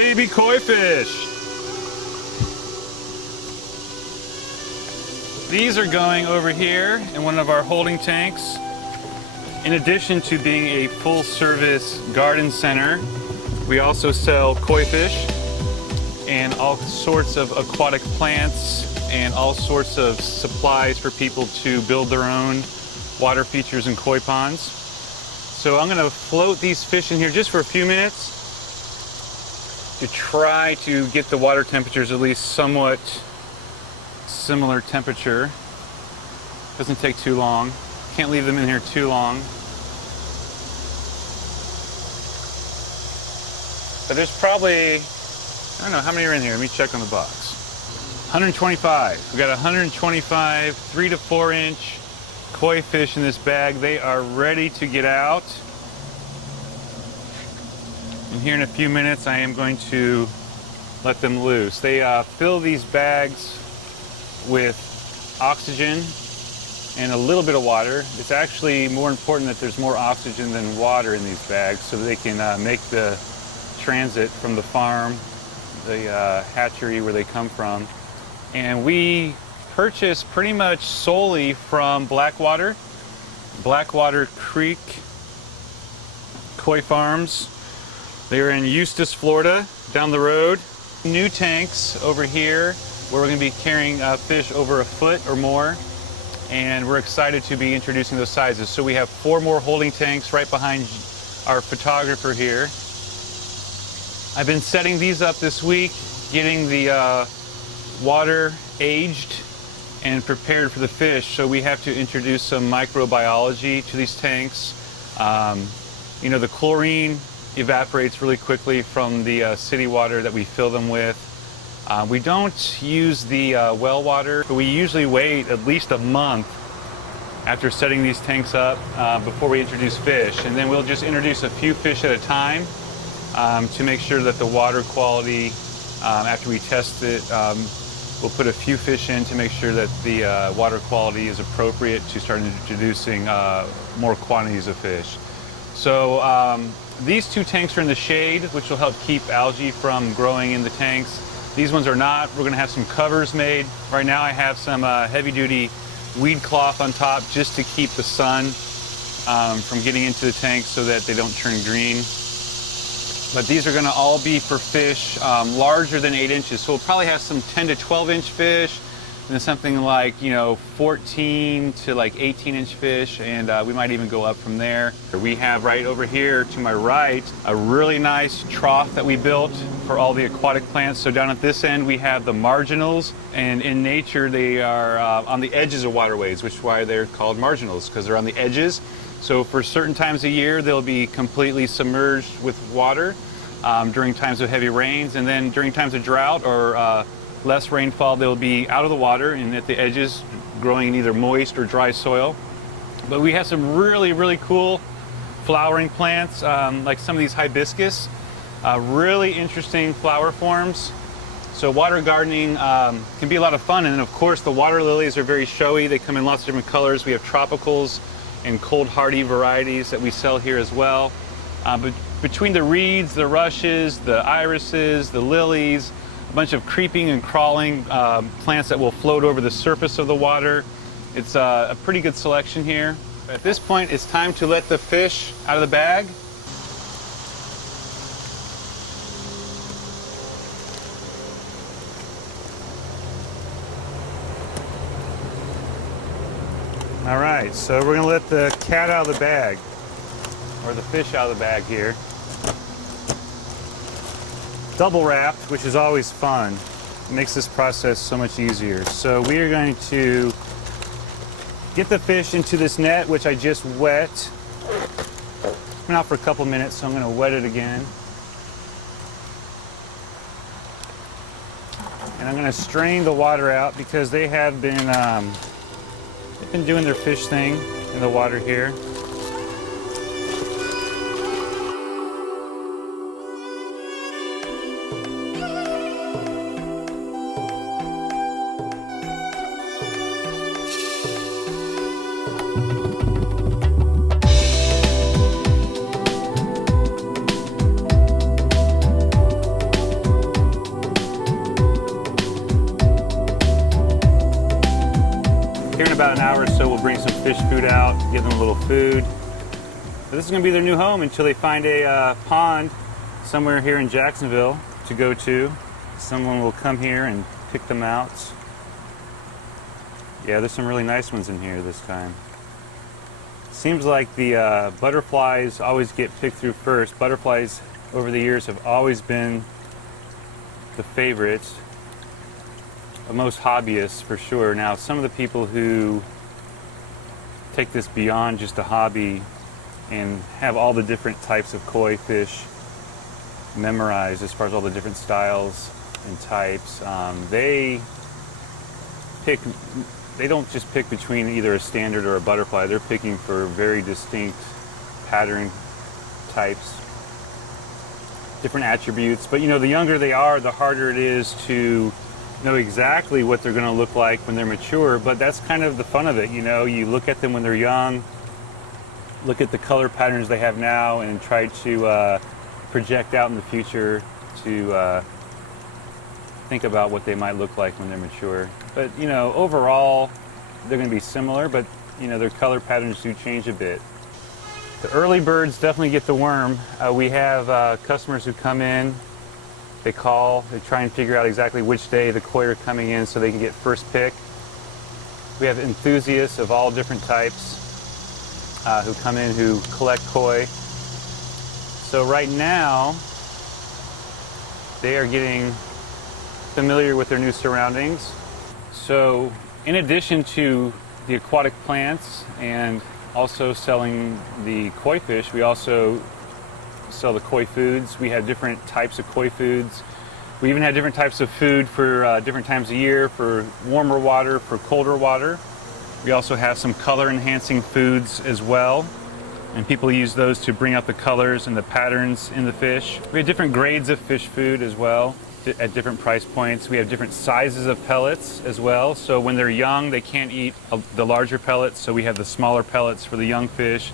Baby koi fish. These are going over here in one of our holding tanks. In addition to being a full-service garden center, we also sell koi fish and all sorts of aquatic plants and all sorts of supplies for people to build their own water features and koi ponds. So I'm going to float these fish in here just for a few minutes to try to get the water temperatures at least somewhat similar temperature. Doesn't take too long. Can't leave them in here too long. But there's probably, I don't know, how many are in here? Let me check on the box. 125. We got 125 3 to 4 inch koi fish in this bag. They are ready to get out. And here in a few minutes, I am going to let them loose. They fill these bags with oxygen and a little bit of water. It's actually more important that there's more oxygen than water in these bags so that they can make the transit from the farm, the hatchery where they come from. And we purchase pretty much solely from Blackwater Creek Koi Farms. They're in Eustis, Florida, down the road. New tanks over here where we're going to be carrying fish over a foot or more, and we're excited to be introducing those sizes. So we have 4 more holding tanks right behind our photographer here. I've been setting these up this week, getting the water aged and prepared for the fish. So we have to introduce some microbiology to these tanks. You know, the chlorine evaporates really quickly from the city water that we fill them with. We don't use the well water, but we usually wait at least a month after setting these tanks up before we introduce fish. And then we'll just introduce a few fish at a time to make sure that the water quality, after we test it, we'll put a few fish in to make sure that the water quality is appropriate to start introducing more quantities of fish. So these 2 tanks are in the shade, which will help keep algae from growing in the tanks. These ones are not. We're going to have some covers made. Right now I have some heavy-duty weed cloth on top just to keep the sun from getting into the tanks so that they don't turn green. But these are going to all be for fish larger than 8 inches. So we'll probably have some 10 to 12 inch fish, and then something like, you know, 14 to like 18 inch fish, and we might even go up from there. We have right over here to my right a really nice trough that we built for all the aquatic plants. So down at this end we have the marginals, and in nature they are on the edges of waterways, which is why they're called marginals, because they're on the edges. So for certain times of year they'll be completely submerged with water during times of heavy rains, and then during times of drought or less rainfall they'll be out of the water and at the edges growing in either moist or dry soil. But we have some really cool flowering plants, like some of these hibiscus, really interesting flower forms. So water gardening can be a lot of fun, and of course the water lilies are very showy. They come in lots of different colors. We have tropicals and cold hardy varieties that we sell here as well. But between the reeds, the rushes, the irises, the lilies, a bunch of creeping and crawling plants that will float over the surface of the water. It's a pretty good selection here. At this point, it's time to let the fish out of the bag. All right, so we're gonna let the cat out of the bag, or the fish out of the bag here. Double wrapped, which is always fun. It makes this process so much easier. So we are going to get the fish into this net, which I just wet. It's been out for a couple minutes, so I'm going to wet it again. And I'm going to strain the water out because they have been they've been doing their fish thing in the water here. Here in about an hour or so, we'll bring some fish food out, give them a little food. So this is going to be their new home until they find a pond somewhere here in Jacksonville to go to. Someone will come here and pick them out. Yeah, there's some really nice ones in here this time. Seems like the butterflies always get picked through first. Butterflies over the years have always been the favorites of most hobbyists for sure. Now, some of the people who take this beyond just a hobby and have all the different types of koi fish memorized as far as all the different styles and types, they don't just pick between either a standard or a butterfly. They're picking for very distinct pattern types, different attributes. But you know, the younger they are, the harder it is to know exactly what they're going to look like when they're mature. But that's kind of the fun of it. You know, you look at them when they're young, look at the color patterns they have now, and try to project out in the future to think about what they might look like when they're mature. But you know, overall, they're going to be similar, but you know, their color patterns do change a bit. The early birds definitely get the worm. We have customers who come in, they call, they try and figure out exactly which day the koi are coming in so they can get first pick. We have enthusiasts of all different types who come in who collect koi. So right now, they are getting familiar with their new surroundings. So in addition to the aquatic plants and also selling the koi fish, we also sell the koi foods. We have different types of koi foods. We even have different types of food for different times of year, for warmer water, for colder water. We also have some color enhancing foods as well, and people use those to bring out the colors and the patterns in the fish. We have different grades of fish food as well at different price points. We have different sizes of pellets as well. So when they're young, they can't eat the larger pellets, so we have the smaller pellets for the young fish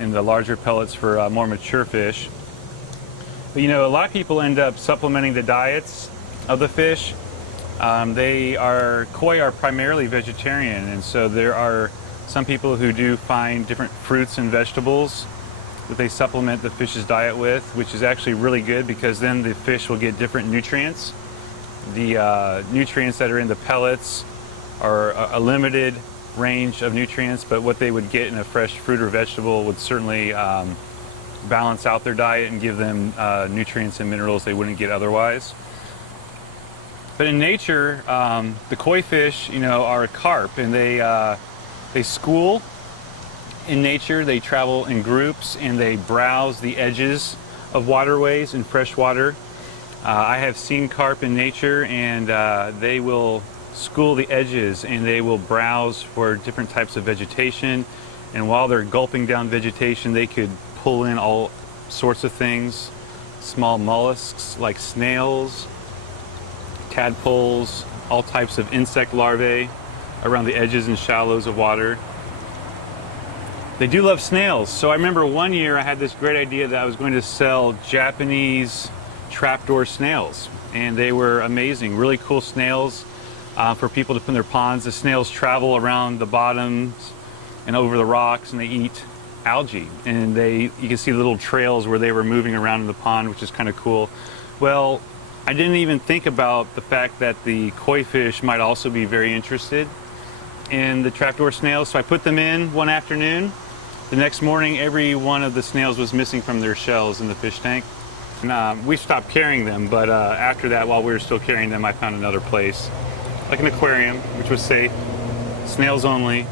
and the larger pellets for more mature fish. But you know, a lot of people end up supplementing the diets of the fish. Koi are primarily vegetarian, and so there are some people who do find different fruits and vegetables that they supplement the fish's diet with, which is actually really good because then the fish will get different nutrients. The nutrients that are in the pellets are a limited range of nutrients, but what they would get in a fresh fruit or vegetable would certainly balance out their diet and give them nutrients and minerals they wouldn't get otherwise. But in nature, the koi fish, you know, are carp, and they school in nature. They travel in groups and they browse the edges of waterways in fresh water. I have seen carp in nature, and they will school the edges and they will browse for different types of vegetation, and while they're gulping down vegetation, they could pull in all sorts of things, small mollusks like snails, tadpoles, all types of insect larvae around the edges and shallows of water. They do love snails. So I remember one year I had this great idea that I was going to sell Japanese trapdoor snails, and they were amazing, really cool snails for people to put in their ponds. The snails travel around the bottoms and over the rocks, and they eat algae, and you can see little trails where they were moving around in the pond, which is kind of cool. Well, I didn't even think about the fact that the koi fish might also be very interested in the trapdoor snails, so I put them in one afternoon. The next morning, every one of the snails was missing from their shells in the fish tank. And, we stopped carrying them, but after that, while we were still carrying them, I found another place, like an aquarium, which was safe, snails only,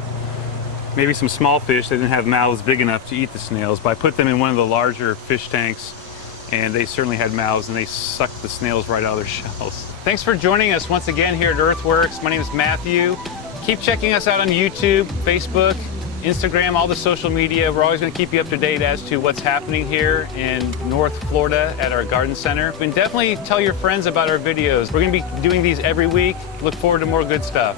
maybe some small fish. They didn't have mouths big enough to eat the snails, but I put them in one of the larger fish tanks, and they certainly had mouths, and they sucked the snails right out of their shells. Thanks for joining us once again here at Earth Works. My name is Matthew. Keep checking us out on YouTube, Facebook, Instagram, all the social media. We're always going to keep you up to date as to what's happening here in North Florida at our garden center. And definitely tell your friends about our videos. We're going to be doing these every week. Look forward to more good stuff.